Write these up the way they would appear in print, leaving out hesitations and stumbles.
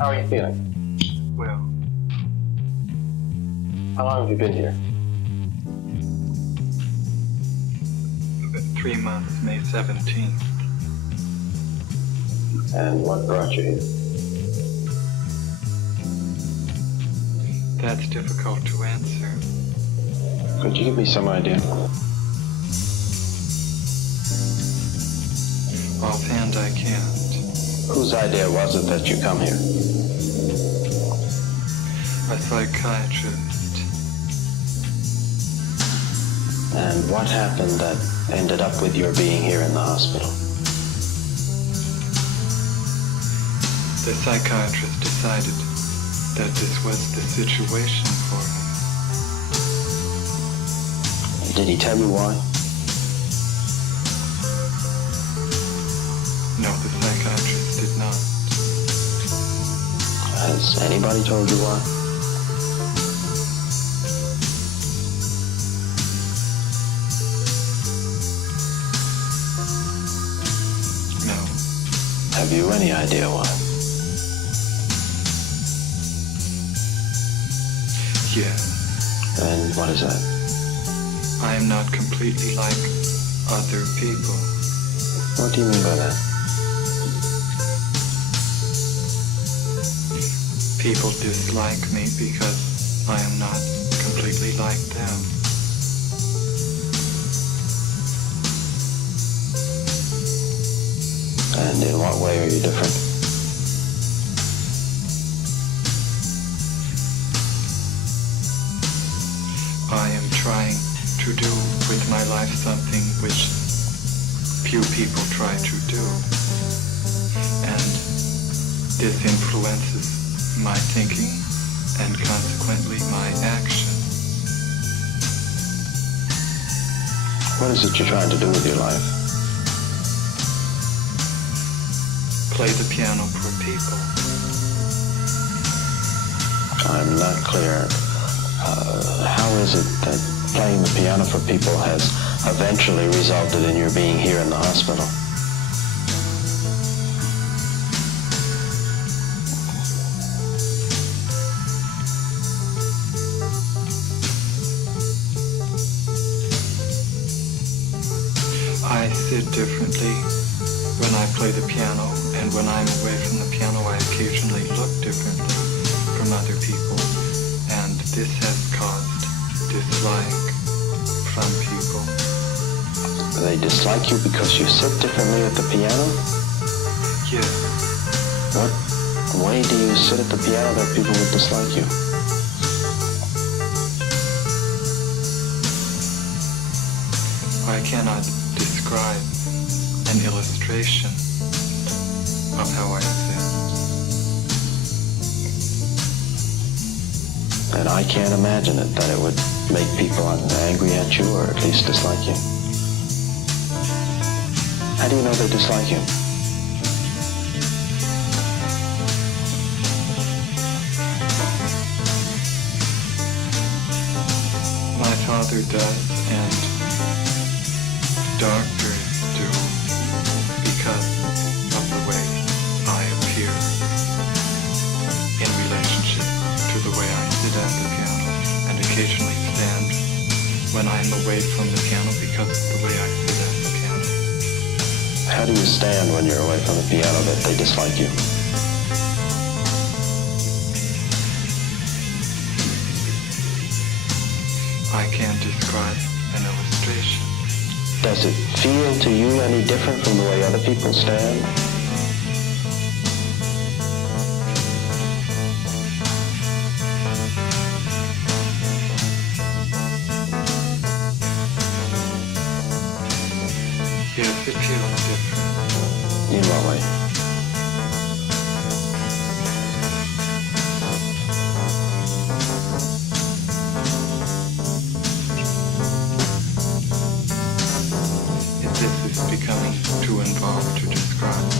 How are you feeling? Well, How long have you been here? 3 months, May 17th. And what brought you here? That's difficult to answer. Could you give me some idea? Offhand, I can't. Whose idea was it that you come here? A psychiatrist. And what happened that ended up with your being here in the hospital? The psychiatrist decided that this was the situation for me. Did he tell you why? No, the psychiatrist did not. Has anybody told you why? No. Have you any idea why? Yes. And what is that? I am not completely like other people. What do you mean by that? People dislike me because I am not completely like them. And in what way are you different? I am trying to do with my life something which few people try to do. And this influences my thinking and consequently my action. What is it you're trying to do with your life? Play the piano for people. I'm not clear. How is it that playing the piano for people has eventually resulted in your being here in the hospital? I sit differently when I play the piano, and when I'm away from the piano I occasionally look differently from other people, and this has caused dislike from people. They dislike you because you sit differently at the piano? Yes. What way do you sit at the piano that people would dislike you? I cannot describe an illustration of how I sit. And I can't imagine it, that it would make people angry at you or at least dislike you. How do you know they dislike you? My father does, and doctors do, because of the way I appear in relationship to the way I sit at the piano and occasionally stand when I'm away from the piano because of the way I sit at the piano. How do you stand when you're away from the piano that they dislike you? I can't describe an illustration. Does it feel to you any different from the way other people stand? Yes, it feels different. In what way? This is becoming too involved to describe.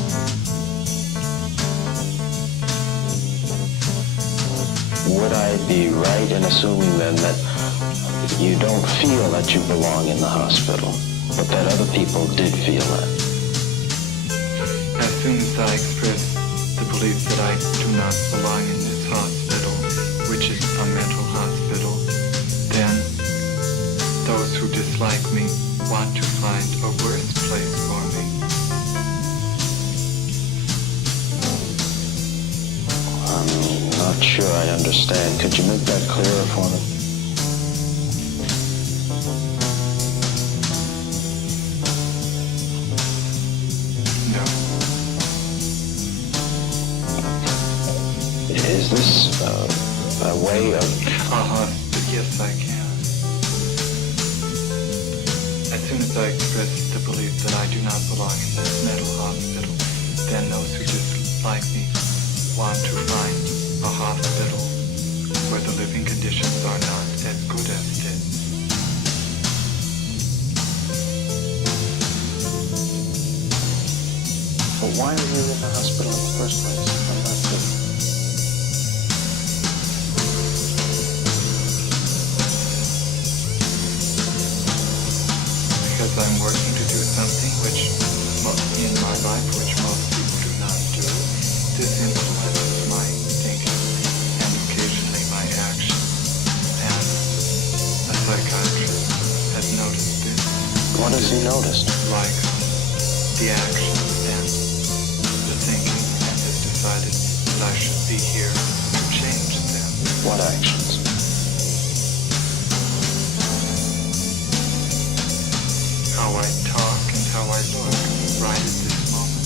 Would I be right in assuming then that you don't feel that you belong in the hospital, but that other people did feel that? As soon as I express the believes that I do not belong in this hospital, which is a mental hospital, then those who dislike me want to find a worse place for me. I'm not sure I understand. Could you make that clearer for me? No. Is this a way of... Yes, I can. As soon as I express the belief that I do not belong in this mental hospital, then those who dislike me want to find a hospital where the living conditions are not as good as this. But why are you in the hospital in the first place? I'm not sure. Because I'm working to do something which in my life which most people do not do. This influences my thinking and occasionally my actions. And a psychiatrist has noticed this. What has he noticed? Like the actions and the thinking, and has decided that I should be here to change them. What actions? How I talk and how I look right at this moment.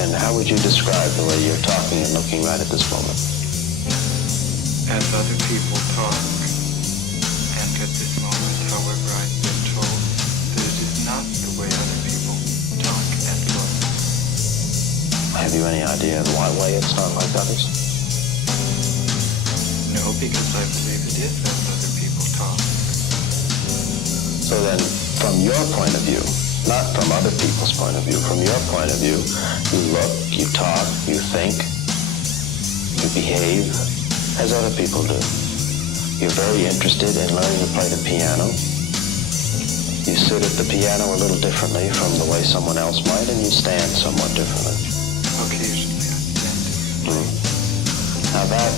And how would you describe the way you're talking and looking right at this moment? As other people talk, and at this moment, however, I've been told that it is not the way other people talk and look. Have you any idea why way it's not like others? No, because I believe it is as other people talk. So then, from your point of view, not from other people's point of view, from your point of view, you look, you talk, you think, you behave as other people do. You're very interested in learning to play the piano. You sit at the piano a little differently from the way someone else might, and you stand somewhat differently. Occasionally I stand differently. Now that,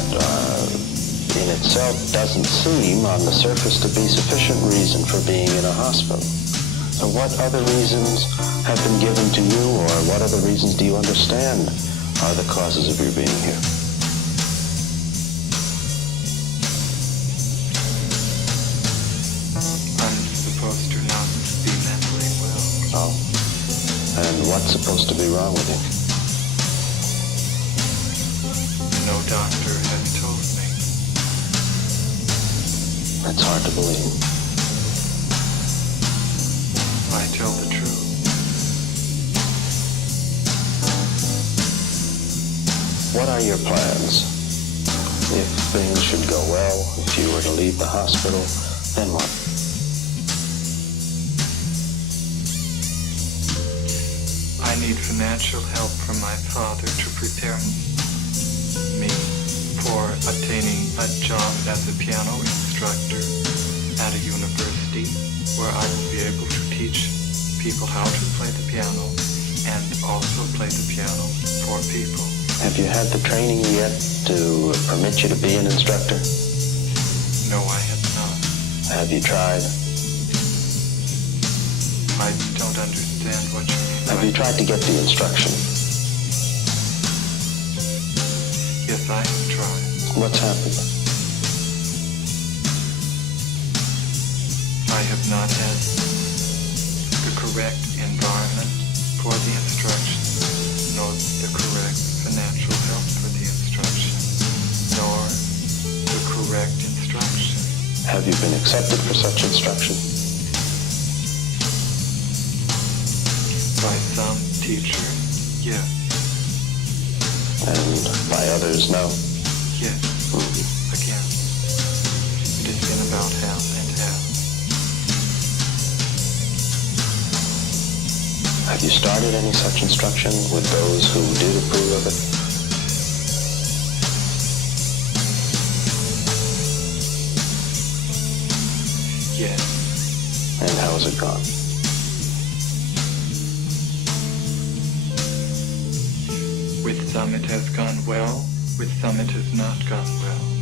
in itself, doesn't seem on the surface to be sufficient reason for being in a hospital. So what other reasons have been given to you, or what other reasons do you understand are the causes of your being here? I'm supposed to not be mentally well. Oh. And what's supposed to be wrong with you? No doctor has told me. It's hard to believe. I tell the truth. What are your plans? If things should go well, if you were to leave the hospital, then what? I need financial help from my father to prepare me for attaining a job as a piano instructor at a university where I will be able to teach people how to play the piano and also play the piano for people. Have you had the training yet to permit you to be an instructor? No, I have not. Have you tried? I don't understand what you mean. Have you tried to get the instruction? Yes, I have tried. What's happened? I have not had the correct environment for the instruction, nor the correct financial help for the instruction, nor the correct instruction. Have you been accepted for such instruction? By some teachers, yes. And by others, no? Yes. Again, it has been about half and half. Have you started any such instruction with those who did approve of it? Yes. And how has it gone? With some it has gone well, with some it has not gone well.